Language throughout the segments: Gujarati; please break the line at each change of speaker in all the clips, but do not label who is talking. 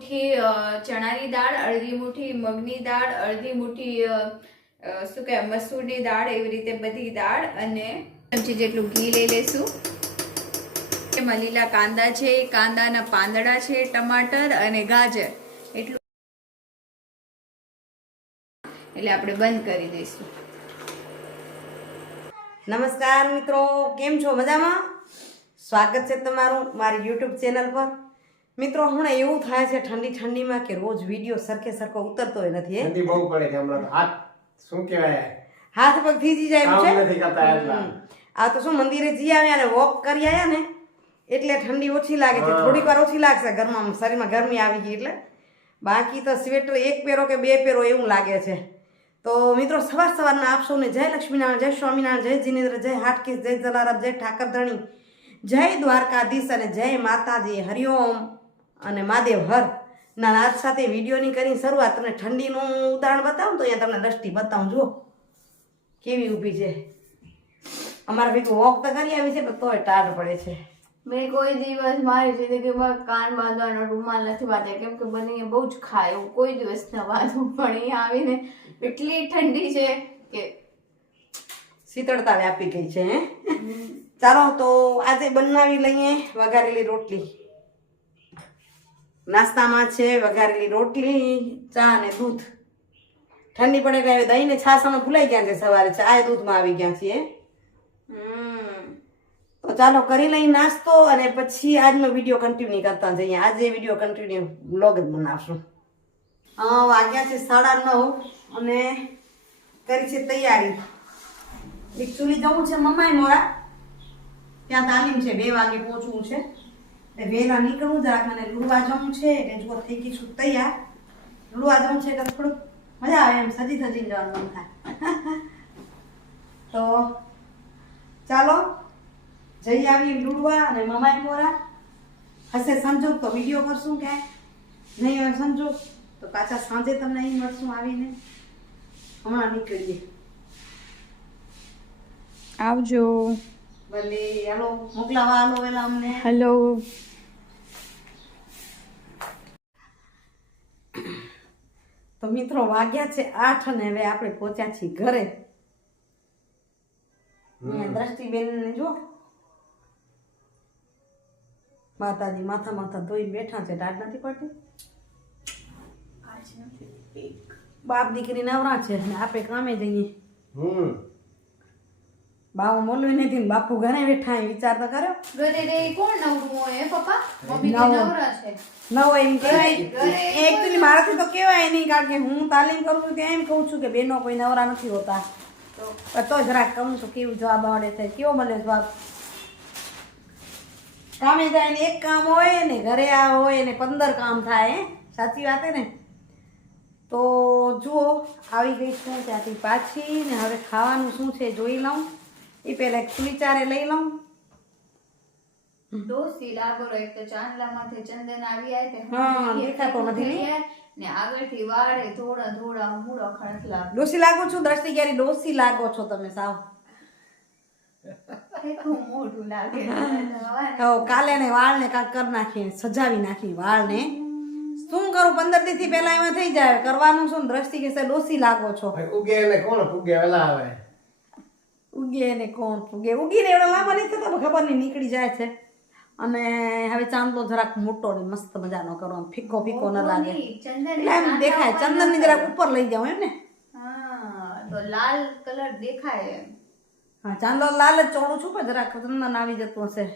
મુઠ્ઠી ચણાની દાળ, અડધી મુઠ્ઠી મગની દાળ, અડધી મુઠ્ઠી શું કહેવાય, મસૂરની દાળ, એવી રીતે બધી દાળ અને ચમચી જેટલું ઘી લઈ લઈશું એમાં લીલા કાંદા છે કાંદાના પાંદડા છે, ટમાટર અને ગાજર. એટલું. એટલે આપણે બંધ કરી દઈશું.
નમસ્કાર મિત્રો, કેમ છો? મજામાં? સ્વાગત છે તમારું મારી યુટ્યુબ ચેનલ પર. મિત્રો હમણાં એવું થાય છે ઠંડી ઠંડીમાં કે રોજ વીડિયો સરખે સરખો ઉતરતો નથી
ઠંડી બહુ પડે છે હમણાં હાથ શું કહેવાય?
હાથ પગ થીજી જાય છે. આ તો શું મંદિરે જી આવ્યા ને વોક કરી આવ્યા ને એટલે ઠંડી ઓછી લાગે છે. થોડીક વાર ઓછી લાગશે ઘરમાં શરીરમાં ગરમી આવી ગઈ એટલે. બાકી તો સ્વેટર એક પહેરો કે બે પહેરો એવું લાગે છે. તો મિત્રો સવાર સવારના આપ સૌને જય લક્ષ્મીનારાયણ જય સ્વામિનારાયણ જય જિનેન્દ્ર જય હાટકેશ જય જલારામ જય ઠાકરધણી જય દ્વારકાધીશ અને જય માતાજી. હરિઓમ અને મહાદેવ હર ના નાદ સાથે વિડીયોની કરી શરૂઆત તમને ઠંડીનું ઉદાહરણ બતાવું તો અહીંયા તમને દ્રષ્ટિ બતાવું જુઓ. કેવી ઊભી છે. અમારા ભેગું વોક તો કરી આવી છે પણ તોય ટાઢ પડે છે.
મેં કોઈ દિવસ મારી જિંદગીમાં કાન બાંધવાનો રૂમાલ નથી બાંધ્યા. કેમ કે બની બહુ જ ખાય. એવું કોઈ દિવસ ન બાંધવું પણ અહીંયા આવીને એટલી ઠંડી છે કે
શીતળતા વ્યાપી ગઈ છે હે? ચાલો તો આજે બનાવી લઈએ વઘારેલી રોટલી. નાસ્તામાં છે વઘારેલી રોટલી ચા અને દૂધ. ઠંડી પડે એટલે દહીં ને અમે ભૂલાઈ ગયા છે સવારે. ચા દૂધમાં આવી ગયા છીએ.
હમ.
તો ચાલો કરી લઈ નાસ્તો અને પછી આજનો વીડિયો કન્ટિન્યુ કરતા જઈએ. આજે વીડિયો કન્ટિન્યુ બ્લોગ જ બનાવશું. હા વાગ્યા છે સાડા નવ અને કરી છે તૈયારી. એકચ્યુઅલી જવું છે મમ્માય મોરા ત્યાં તાલીમ છે બે વાગે પહોંચવું છે. એટલે વહેલા નીકળવું જરાક મને લુડવા જવું છે, એટલે જો થઈ ગઈ છું તૈયાર. લુડવા જવું છે એટલે થોડુંક મજા આવે એમ, સજી સજીને જવાનું મન થાય. તો ચાલો જઈ આવી લુડવા અને મમાઈ મોરા. હશે સંજોગ તો વીડિયો કરશું ક્યાંય. નહીં હોય સંજોગ, તો પાછા સાંજે તમને અહીં મળશું આવીને. હમણાં નીકળીએ.
આવજો.
હાલો મોકલાવા હાલો વેલા અમને.
હેલો
તો મિત્રો વાગ્યા છે આઠ અને હવે આપણે પહોંચ્યા છીએ ઘરે. અહીંયા દ્રષ્ટિબેન ને જો. માતાજી માથા માથા ધોઈ બેઠા છે ટાટ નથી પડતી? બાપ દીકરી નવરા છે ને આપણે કામે જઈએ.
હમ.
બાવું મોલું નથી બાપુ ઘરે બેઠા એ વિચાર તો કર્યો.
ઘરે રે કોણ નવરું હોય પપ્પા? મમ્મી
નવરા
છે?
નવો એમ કહેવાય એકચ્યુઅલી મારાથી તો કહેવાય નહીં કારણ કે હું તાલીમ કરું છું એમ કહું છું કે બેનો કોઈ નવરા નથી હોતા. તો? તો જરાક કહું છું કેવું જવાબ આવડે છે કેવો મળે જવાબ? કામે જાય ને એક કામ હોય ને ઘરે આ હોય ને પંદર કામ થાય? સાચી વાત હે ને? તો જુઓ આવી ગઈ છું ત્યાંથી પાછી ને હવે ખાવાનું શું છે જોઈ લઉં. એ પેલા સુવિચારે લઈ લઉં.
ડોસી લાગો રો એક તો ચાંદલા માથે ચંદન આવી આય તે
હા, દેખાતો નથી ને?
ને આગળથી વાળે થોડા થોડા મૂળો ખણસલા
ડોસી લાગો છો? દ્રષ્ટિ ક્યારે ડોસી લાગો છો તમે સાવ.
મોઢું લાગે
કાલે ને વાળને કાંઈક કરી નાખી સજાવી નાખી વાળને. શું કરું? પંદર દી થી પહેલા એમાં થઈ જાય. કરવાનું શું? દ્રષ્ટિ કહેશે ડોસી લાગો છો?
ભાઈ ઉગે એટલે કોણ ઉગે? વેલા આવે.
ઉગે ને કોણ ઉગે ઉગીને એવડા લાંબા નહીં થતા ખબર નહીં નીકળી જાય છે. અને હવે ચાંદલો જરાક મોટો ને મસ્ત મજાનો કરો આમ ફીકો ફીકો ન લાગે. એટલે એમ દેખાય ચંદનની જરાક ઉપર લઈ જાઉં એમ ને
હા તો લાલ કલર દેખાય
હા ચાંદલો લાલ જ ચોડું છું પણ જરાક ચંદન આવી જતું હશે.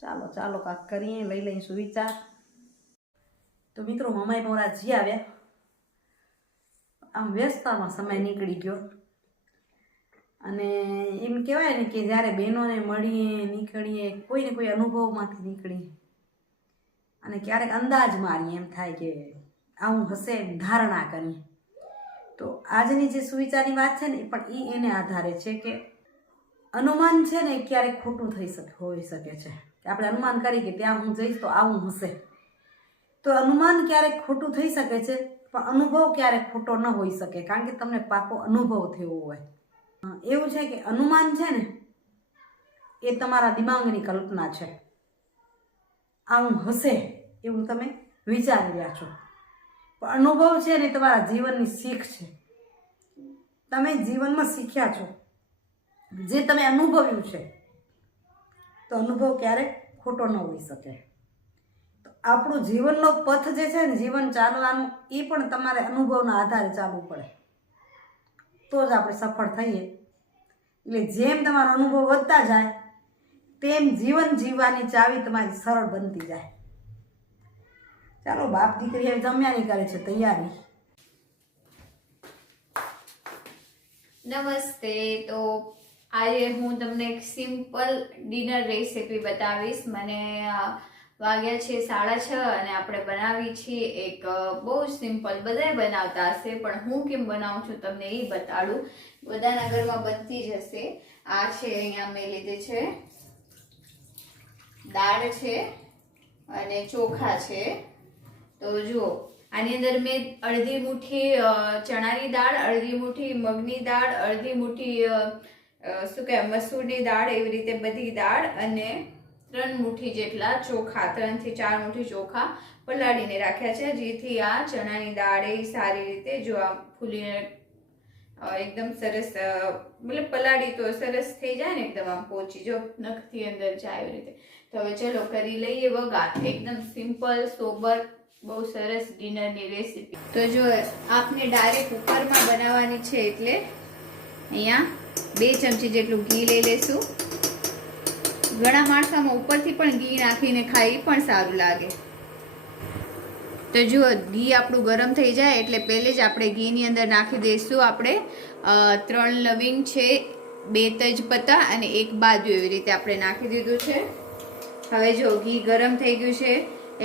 ચાલો ચાલો કાક કરીએ લઈ લઈશું વિચાર. તો મિત્રો મમાઈ મોરા જી આવ્યા. આમ વ્યસ્તતામાં સમય નીકળી ગયો. અને એમ કહેવાય ને કે જ્યારે બહેનોને મળીએ, નીકળીએ, કોઈને કોઈ અનુભવમાંથી નીકળીએ અને ક્યારેક અંદાજ મારીએ, એમ થાય કે આવું હશે ધારણા કરીએ. તો આજની જે સુવિચારની વાત છે ને પણ એ એને આધારે છે કે અનુમાન છે ને ક્યારેક ખોટું થઈ શકે, હોઈ શકે છે. કે આપણે અનુમાન કરીએ કે ત્યાં હું જઈશ તો આવું હશે. તો અનુમાન ક્યારેક ખોટું થઈ શકે છે, પણ અનુભવ ક્યારેક ખોટો ન હોઈ શકે, કારણ કે તમને પાકો અનુભવ થયો હોય. એવું છે કે અનુમાન છે ને, એ તમારા દિમાગની કલ્પના છે. આવું હશે એવું તમે વિચારી રહ્યા છો. પણ અનુભવ છે ને તમારા જીવનની શીખ છે. તમે જીવનમાં શીખ્યા છો. જે તમે અનુભવ્યું છે, તો અનુભવ ક્યારેક ખોટો ન હોઈ શકે. તો આપણું જીવનનો પથ જે છે ને, જીવન ચાલવાનું, એ પણ તમારે અનુભવના આધારે ચાલવું પડે. તો જ આપણે સફળ થઈએ. એટલે જેમ તમારો અનુભવ વધતા જાય, તેમ જીવન જીવવાની ચાવી તમારી સરળ બનતી જાય. ચાલો, બાપ દીકરી હવે જમ્યાની કરે છે, તૈયારી.
નમસ્તે, તો આજે હું તમને એક સિમ્પલ ડિનર રેસીપી બતાવીશ. મને વાગ્યા છે સાડા છ અને આપણે બનાવી છીએ એક બહુ જ સિમ્પલ, બધાય બનાવતા હશે, પણ હું કેમ બનાવું છું તમને એ બતાડું. બધાના ઘરમાં બનતી જ હશે. આ છે અહીંયા મેં લીધે છે. દાળ છે અને ચોખા છે. તો જુઓ, આની અંદર મેં અડધી મુઠ્ઠી ચણાની દાળ, અડધી મુઠ્ઠી મગની દાળ, અડધી મુઠ્ઠી શું કહેવાય, મસૂરની દાળ, એવી રીતે બધી દાળ અને ત્રણ મુઠ્ઠી જેટલા ચોખા, ત્રણથી ચાર મુઠ્ઠી ચોખા પલાળીને રાખ્યા છે, જેથી આ ચણાની દાળ એ સારી રીતે જો આ ફૂલીને એકદમ સરસ મતલબ પલાળી તો સરસ થઈ જાય ને એકદમ આમ પોચી, જો નખથી અંદર જાય એવી રીતે. તો હવે ચલો કરી લઈએ વઘાર. એકદમ સિમ્પલ, સોબર, બહુ સરસ ડિનરની રેસીપી. તો જો આપને ડાયરેક્ટ કુકરમાં બનાવવાની છે એટલે અહીંયા બે ચમચી જેટલું ઘી લઈ લેશું ઘણા માણસામાં ઉપરથી પણ ઘી નાખીને ખાઈ પણ સારું લાગે. તો જુઓ, ઘી આપણું ગરમ થઈ જાય એટલે પહેલે જ આપણે ઘીની અંદર નાખી દઈશું આપણે ત્રણ લવિંગ છે, બે તજપત્તા અને એક બાજુ એવી રીતે આપણે નાખી દીધું છે. હવે જો ઘી ગરમ થઈ ગયું છે,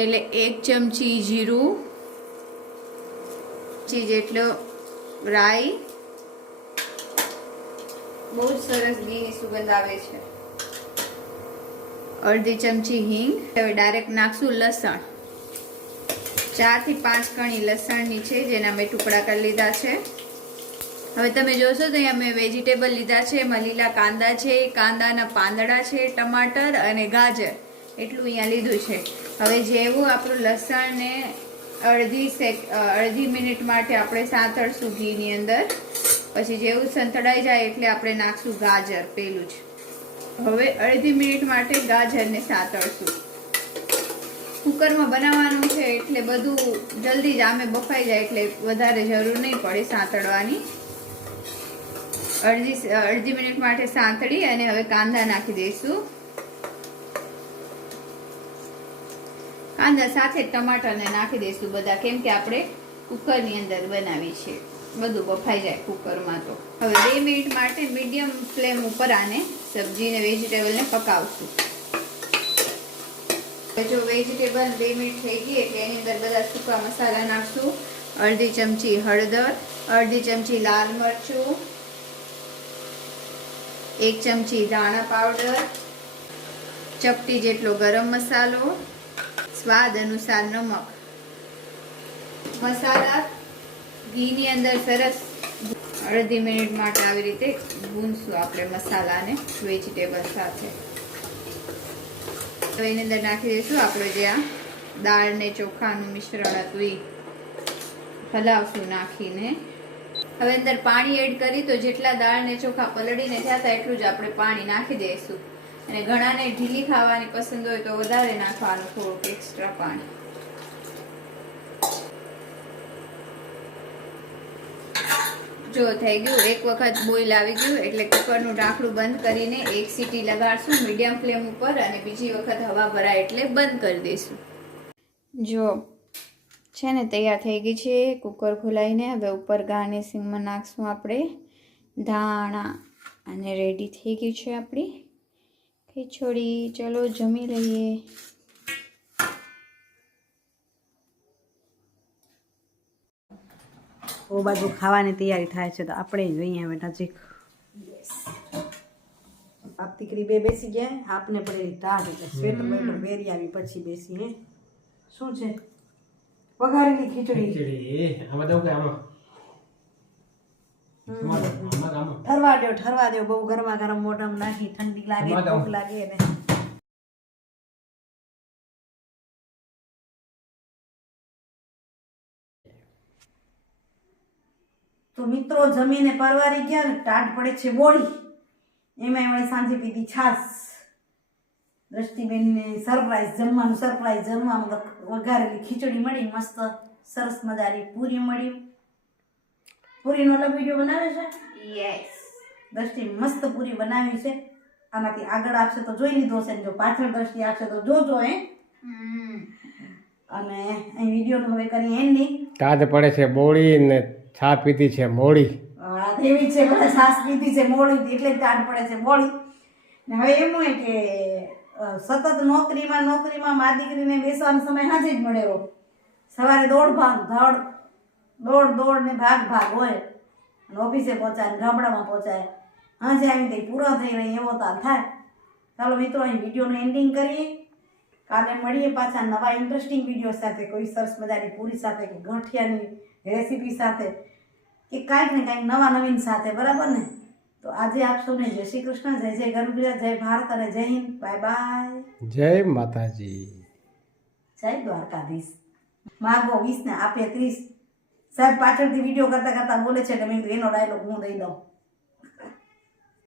એટલે એક ચમચી જીરું, ચમચી જેટલો રાઈ. બહુ જ સરસ ઘીની સુગંધ આવે છે. અડધી ચમચી હિંગ, હવે ડાયરેક્ટ નાખશું લસણ. ચારથી પાંચ કણી લસણની છે, જેના મેં ટુકડા કરી લીધા છે. હવે તમે જોશો તો અહીંયા મેં વેજીટેબલ લીધા છે, એમાં લીલા કાંદા છે, કાંદાના પાંદડા છે, ટમાટર અને ગાજર. એટલું અહીંયા લીધું છે. હવે જેવું આપણું લસણને અડધી સેક અડધી મિનિટ માટે આપણે સાંતળશું ઘીની અંદર. પછી જેવું સંતળાઈ જાય એટલે આપણે નાખશું ગાજર, પેલું જ. હવે અડધી મિનિટ માટે ગાજરને સાતળશું. કુકરમાં બનાવવાનું છે એટલે બધું જલ્દી જ આમે બફાઈ જાય એટલે વધારે જરૂર નહીં પડે સાંતળવાની. અડધી અડધી મિનિટ માટે સાંતળી અને હવે કાંદા નાખી દઈશું. કાંદા સાથે ટમાટરને નાખી દઈશું બધા, કેમ કે આપણે કુકરની અંદર બનાવી છે બધું બફાઈ જાય કુકરમાં તો. હવે બે મિનિટ માટે મીડિયમ ફ્લેમ ઉપર આને સબ્જીને વેજીટેબલને પકાવશું. જો વેજીટેબલ બે મિનિટ થઈ ગઈ એટલે એની અંદર બધા સૂકા મસાલા નાખશું. અડધી ચમચી હળદર, અડધી ચમચી લાલ મરચું, એક ચમચી ધાણા પાવડર, ચપટી જેટલો ગરમ મસાલો, સ્વાદ અનુસાર નમક. મસાલા ઘીની અંદર સરસ અડધી મિનિટ માટે આવી રીતે ભૂનશું આપણે મસાલાને વેજીટેબલ સાથે. તો એની અંદર નાખી દઈશું આપણે જે આ દાળ ચોખાનું મિશ્રણ હતું એ હલાવશું નાખીને. હવે અંદર પાણી એડ કરી તો જેટલા દાળ ને ચોખા પલળીને થયા હતા એટલું જ આપણે પાણી નાખી દઈશું. અને ઘણાને ઢીલી ખાવાની પસંદ હોય તો વધારે નાખવાનું થોડુંક એક્સ્ટ્રા પાણી. જો થઈ ગયું, એક વખત બોઇલ આવી ગયું, એટલે કુકરનું ઢાંકણું બંધ કરીને એક સીટી લગાડશું, મીડિયમ ફ્લેમ ઉપર, અને બીજી વખત હવા ભરાય એટલે બંધ કરી દઈશું. જો, છે ને, તૈયાર થઈ ગઈ છે, કુકર ખોલાવીને હવે ઉપર ગાર્નિશિંગમાં નાખશું આપણે ધાણા, અને રેડી થઈ ગઈ છે આપણી. ખીચોડી, ચલો જમી લઈએ.
ઓ બાજુ ખાવાની તૈયારી થાય છે તો આપણે જોઈએ હવે નજીક. આપ દીકરી બે બેસી ગયા આપને પણ એની તાજ એટલે સ્વેટર બેટર પહેરી આવી પછી બેસી હે. શું છે? વઘારેલી ખીચડી.
ખીચડી. આમાં દઉં કે આમાં?
ઠરવા દો ઠરવા દો બહુ ગરમા ગરમ મોઢામાં નાખી ઠંડી લાગે ભૂખ લાગે ને. તો મિત્રો જમીને પરવારી ગયા ને ટાઢ પડે છે બોળી. એમાં એમણે સાંજે પીધી છાશ. દ્રષ્ટિબેનને સરપ્રાઈઝ જમવાનું સરપ્રાઈઝ જમવાનું વઘારેલી ખીચડી મળી મસ્ત સરસ મજાની પૂરી મળી. પૂરીનો અલગ વીડિયો બનાવે છે?
યસ
દ્રષ્ટિ મસ્ત પૂરી બનાવી છે. આનાથી આગળ આપશે તો જોઈ લીધો છે ને જો પાછળ દ્રષ્ટિ આપશે તો જોજો એ અને અહીં વિડીયોનું હવે કરીએ એન્ડિંગ
તાજ પડે છે બોળી ને છા પીધી છે મોડી
એવી છે સાસ પીધી છે મોડી એટલે ચાટ પડે છે મોડી ને હવે એમ હોય કે સતત નોકરીમાં નોકરીમાં મા દીકરીને બેસવાનો સમય હાજે જ મળેલો સવારે દોડ ભાગ, દોડ દોડ દોડ ને ભાગ ભાગ હોય. અને ઓફિસે પહોંચાય ગામડામાં પહોંચાય. હાજે આવી તે પૂરો થઈ રહી, એવો તાર થાય. ચાલો મિત્રો, અહીં વિડીયોનું એન્ડિંગ કરીએ. કાલે મળીએ પાછા નવા ઇન્ટરેસ્ટિંગ વીડિયો સાથે, કોઈ સરસ મજાની પૂરી સાથે કે ગાંઠિયાની રેસીપી સાથે કે કાંઈક ને કાંઈક નવા નવીન સાથે બરાબર ને? તો આજે આપ સૌને જય શ્રી કૃષ્ણ જય જય ગરુડિયા જય ભારત અને જય હિન્દ. Bye bye.
જય માતાજી.
જય દ્વારકાધીશ. માગો વીસ ને આપે ત્રીસ. સાહેબ પાછળથી વીડિયો કરતાં કરતાં બોલે છે કે મેં એનો ડાયલોગ હું દઈ દઉં.